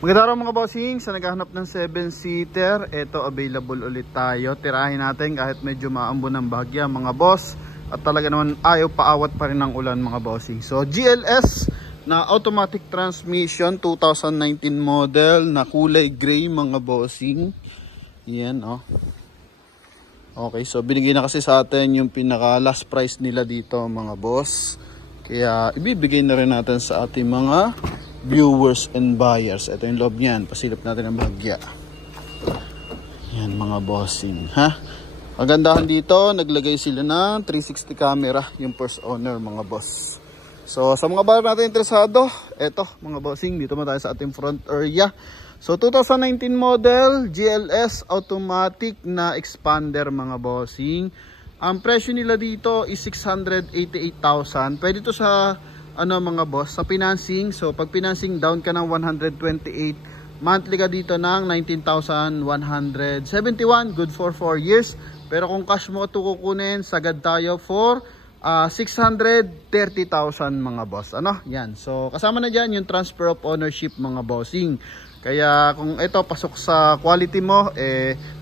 Magandang araw mga bossing, sa naghahanap ng 7-seater, ito available ulit tayo. Tirahin natin kahit medyo maambon ng bahagya mga boss. At talaga naman ayaw paawat pa rin ng ulan mga bossing. So GLS na automatic transmission 2019 model na kulay gray mga bossing. Yan oh. Okay, so binigay na kasi sa atin yung pinaka last price nila dito mga boss. Kaya ibibigay na rin natin sa ating mga viewers and buyers. Ito yung loob niyan. Pasilip natin ang bahagya. Yan mga bossing. Ha? Ang gandahan dito, naglagay sila ng 360 camera. Yung first owner mga boss. So sa mga buyer natin interesado, eto mga bossing, dito mo tayo sa ating front area. So 2019 model, GLS automatic na expander mga bossing. Ang presyo nila dito is 688,000. Pwede to sa mga boss, sa financing. So pag financing down ka ng 128, monthly ka dito ng 19,171, good for 4 years. Pero kung cash mo ito kukunin, sagad tayo for 630,000 mga boss. Yan. So kasama na dyan yung transfer of ownership mga bossing. Kaya kung ito pasok sa quality mo,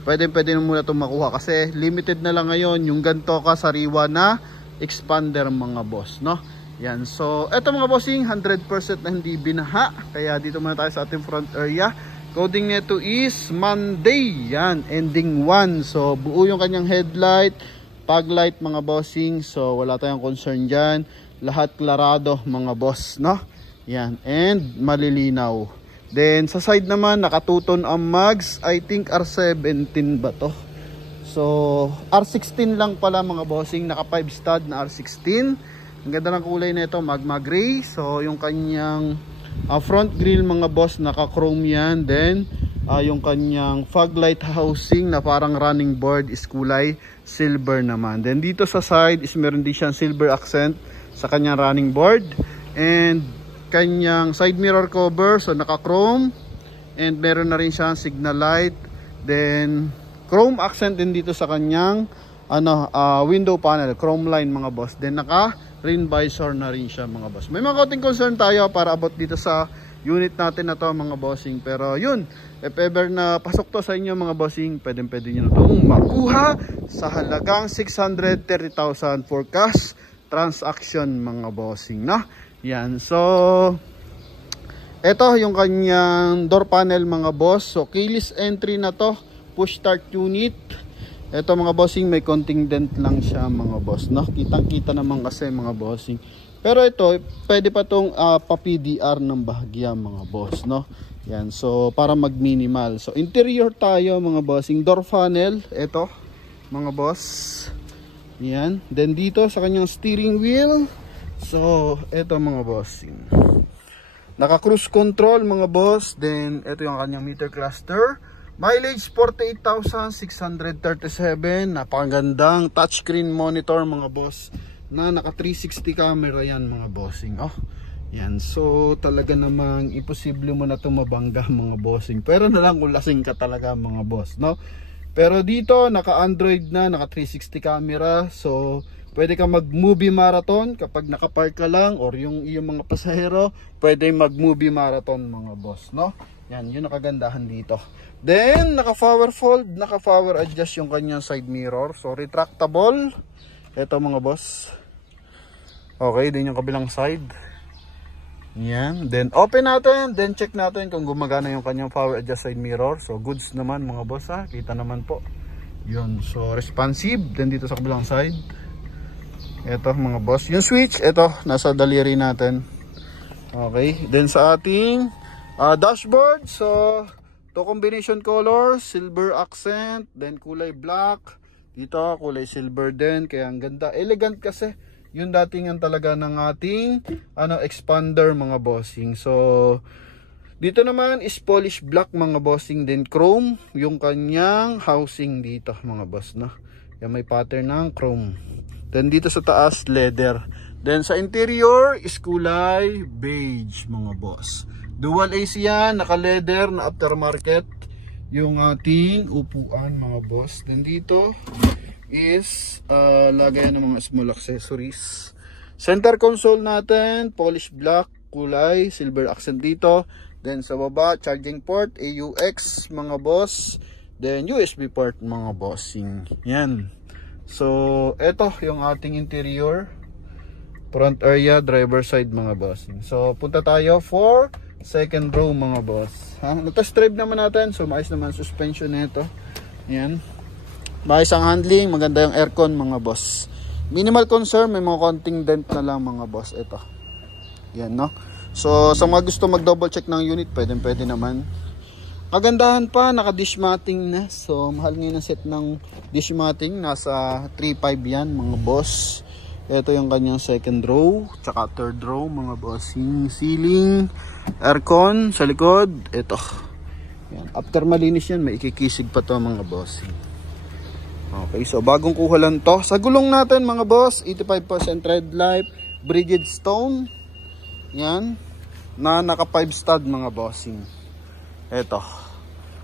pwede mo muna itong makuha kasi limited na lang ngayon yung ganito ka sariwa na expander mga boss, no? Yan, so eto mga bossing, 100% na hindi binaha. Kaya dito muna tayo sa ating front area. Coding nito is Monday. Yan, ending 1. So buo yung kanyang headlight, fog light mga bossing. So wala tayong concern dyan. Lahat klarado mga boss, no? Yan, and malilinaw. Then sa side naman, nakatuton ang mags. I think R17 ba to? So R16 lang pala mga bossing. Naka 5 stud na R16. Ang ganda ng kulay na ito, magma gray. So yung kanyang front grille mga boss, naka chrome yan. Then yung kanyang fog light housing na parang running board is kulay silver naman. Then dito sa side is meron din siyang silver accent sa kanyang running board. And kanyang side mirror cover, so naka chrome. And meron na rin siyang signal light. Then chrome accent din dito sa kanyang window panel, chrome line mga boss. Then naka rain visor na rin siya mga boss. May mga konting concern tayo para about dito sa unit natin na to mga bossing. Pero yun, if ever na pasok to sa inyo mga bossing, pwede nyo na itong makuha sa halagang 630,000 for cash transaction mga bossing, no? Yan, so eto yung kanyang door panel mga boss. So keyless entry na to, push start unit. Ito mga bossing, may konting dent lang siya mga boss, no? Kitang-kita naman kasi mga bossing. Pero ito, pwede pa tong pa-PDR ng bahagya mga boss, no? Yan, so para mag-minimal. So interior tayo mga bossing, door funnel, ito mga boss. Yan, then dito sa kanyang steering wheel. So ito mga bossing, naka cruise control mga boss. Then ito yung kanyang meter cluster. Mileage 48,637. Napakagandang touchscreen monitor mga boss na naka 360 camera yan mga bossing. Oh, yan. So talaga namang imposible mo na ito mabangga mga bossing. Pero na lang kung lasing ka talaga mga boss, no? Pero dito naka Android na, naka 360 camera. So pwede ka mag movie marathon kapag nakapark ka lang, or yung mga pasahero, pwede mag movie marathon mga boss, no? Yan, yun nakagandahan dito. Then, naka-power fold, naka-power adjust yung kanyang side mirror. So, retractable. Ito mga boss. Okay, din yung kabilang side. Yan. Then, open natin. Then, check natin kung gumagana yung kanyang power adjust side mirror. So, goods naman mga boss ha. Kita naman po. Yun. So, responsive. Then, dito sa kabilang side. Ito mga boss. Yung switch, ito. Nasa daliri natin. Okay. Then, sa ating dashboard, so to combination colors, silver accent, then kulay black, dito kulay silver din, kaya ang ganda, elegant kasi yung datingan talaga ng ating expander mga bossing. So dito naman is polish black mga bossing, then chrome yung kanyang housing dito mga boss, no? Yan, may pattern ng chrome. Then dito sa taas leather, then sa interior is kulay beige mga boss. Dual AC yan, naka leather na aftermarket yung ating upuan mga boss. Then dito is lagayan ng mga small accessories. Center console natin, polish black, kulay silver accent dito. Then sa baba, charging port, AUX mga boss. Then USB port mga bossing. Yan. So, eto yung ating interior. Front area, driver side mga bossing. So, punta tayo for second row mga boss. Na-test drive naman natin. So, maayos naman suspension nito. Yan. Maayos ang handling, maganda yung aircon mga boss. Minimal concern, may mga konting dent na lang mga boss. Ito. Yan, no? So, sa mga gusto mag-double check ng unit, pwede naman. Kagandahan pa, naka-dish matting na. So, mahal ngayon ang set ng dish matting. Nasa 3.5 yan, mga boss. Ito yung kanyang second row, tsaka third row, mga bossing. Ceiling, aircon sa likod. Ito. Yan. After malinis yan, may ikikisig pa to mga bossing. Okay, so bagong kuha lang to. Sa gulong natin, mga boss, 85% red light, Bridgestone. Yan. Na naka 5 stud mga bossing. Eto.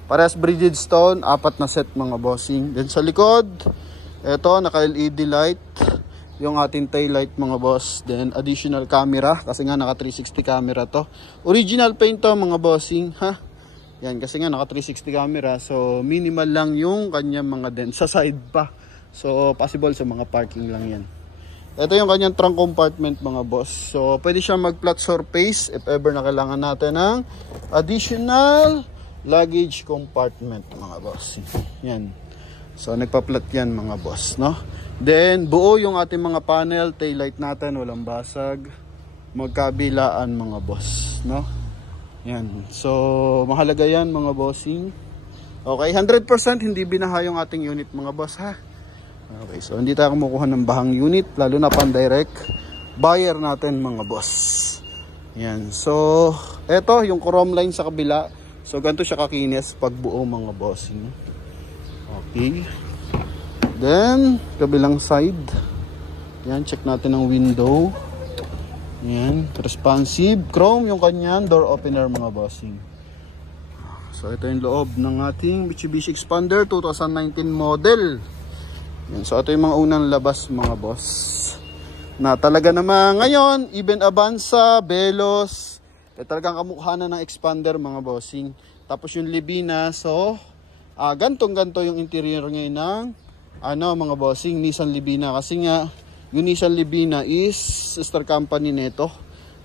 Parehas Bridgestone, 4 na set mga bossing. Then sa likod, eto naka LED light, yung ating tail light mga boss. Then additional camera kasi nga naka 360 camera to. Original paint to mga bossing, ha. Yan kasi nga naka 360 camera, so minimal lang yung kanyang mga dent sa side pa. So possible sa mga parking lang yan. Ito yung kanyang trunk compartment mga boss. So, pwede siya mag-flat surface if ever na kailangan natin ng additional luggage compartment mga boss. Yan. So, nagpa-flat yan mga boss, no? Then, buo yung ating mga panel, tail light natin, walang basag. Magkabilaan mga boss, no? Yan. So, mahalaga yan mga bossing. Okay, 100% hindi binaha yung ating unit mga boss, ha? Okay, so hindi tayo kumukuha ng bahang unit, lalo na pan direct buyer natin mga boss. Yan. So, eto yung chrome line sa kabila. So, ganito siya kakinis pag buo mga bossing. Okay. Then, kabilang side. Yan, check natin ang window. Yan, responsive. Chrome yung kanyan door opener mga bossing. So, ito yung loob ng ating Mitsubishi Expander 2019 model. Yan, so ito yung mga unang labas mga boss. Na talaga naman ngayon, even Avanza, Veloz, talagang kamukha na ng Expander mga bossing. Tapos yung Livina, so gantong-ganto yung interior ngayon ng mga bossing, Nissan Livina. Kasi nga, yung Nissan Livina is sister company nito.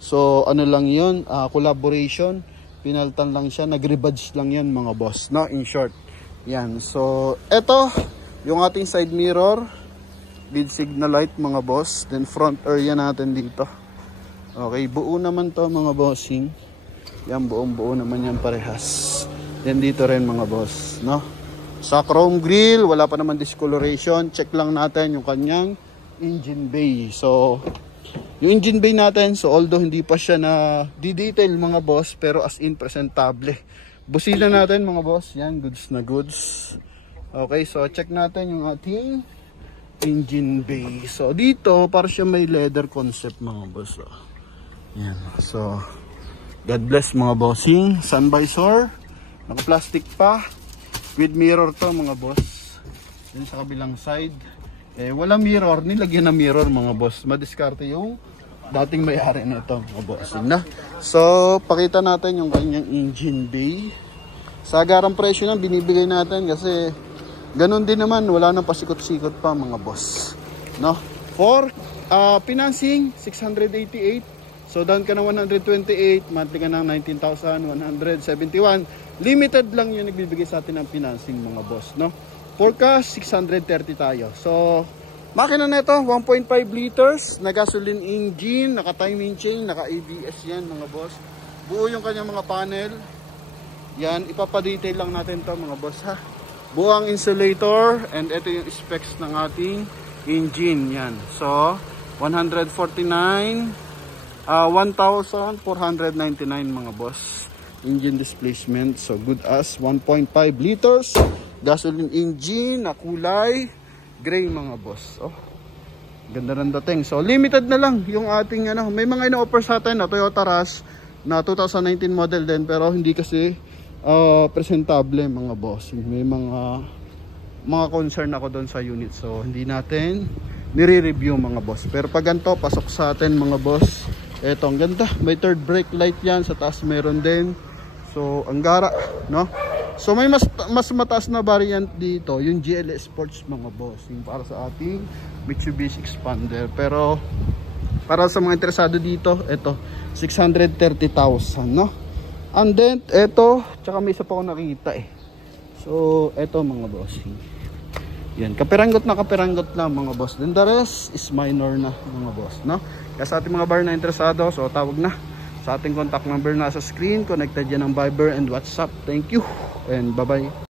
So ano lang yun, collaboration. Pinaltan lang siya, nag-rebadge lang yan mga boss, no? In short. Yan, so eto yung ating side mirror, lead signal light mga boss. Then front area natin dito. Okay, buo naman to mga bossing. Yan, buong-buo naman yan parehas. Then dito rin mga boss, no? Sa chrome grille, wala pa naman discoloration. Check lang natin yung kanyang engine bay. So, yung engine bay natin, so although hindi pa siya na di-detail mga boss, pero as in presentable. Busina natin mga boss, yan, goods na goods. Okay, so check natin yung ating engine bay. So dito, para siya may leather concept mga boss. Oh. Yan. So, God bless mga bossing. Sun visor. Naka-plastic pa. With mirror to mga boss. Then sa kabilang side, wala mirror. Nilagyan na mirror mga boss. Madiskarte yung dating may-ari na ito mga bossing na. So, pakita natin yung kanyang engine bay. Sa agarang presyo na binibigay natin kasi ganun din naman, wala nang pasikot-sikot pa mga boss, no? For financing 688, so down ka na 128, monthly ka ng 19,171. Limited lang yung nagbibigay sa atin ng financing mga boss, no? For cash 630 tayo. So makina nito 1.5 liters na gasoline engine, naka timing chain, naka ABS yan mga boss. Buo yung kanyang mga panel. Yan, ipapa-detail lang natin to mga boss, ha. Buang insulator, and ito yung specs ng ating engine. Yan. So, 149, 1,499 mga boss. Engine displacement. So, good as 1.5 liters. Gasoline engine na kulay gray mga boss. Oh, ganda ng dating. So, limited na lang yung ating may mga ino-offer sa atin na Toyota Rush na 2019 model din, pero hindi kasi presentable mga boss. May mga concern ako doon sa unit, so hindi natin nire-review mga boss. Pero pag ganito, pasok sa atin mga boss. Eto, ang ganda, may third brake light yan, sa taas meron din. So ang gara, no? So may mas mataas na variant dito, yung GLS Sports mga bossing, para sa ating Mitsubishi Expander. Pero para sa mga interesado dito, ito 630,000, no? And then ito, tsaka may isa pa ako nakita eh. So ito mga bossing, yan, kaperanggot lang mga boss. Then the rest is minor na mga boss, no? Kaya sa ating mga bar na interesado, so tawag na sa ating contact number na sa screen. Connected yan ng Viber and WhatsApp. Thank you and bye bye.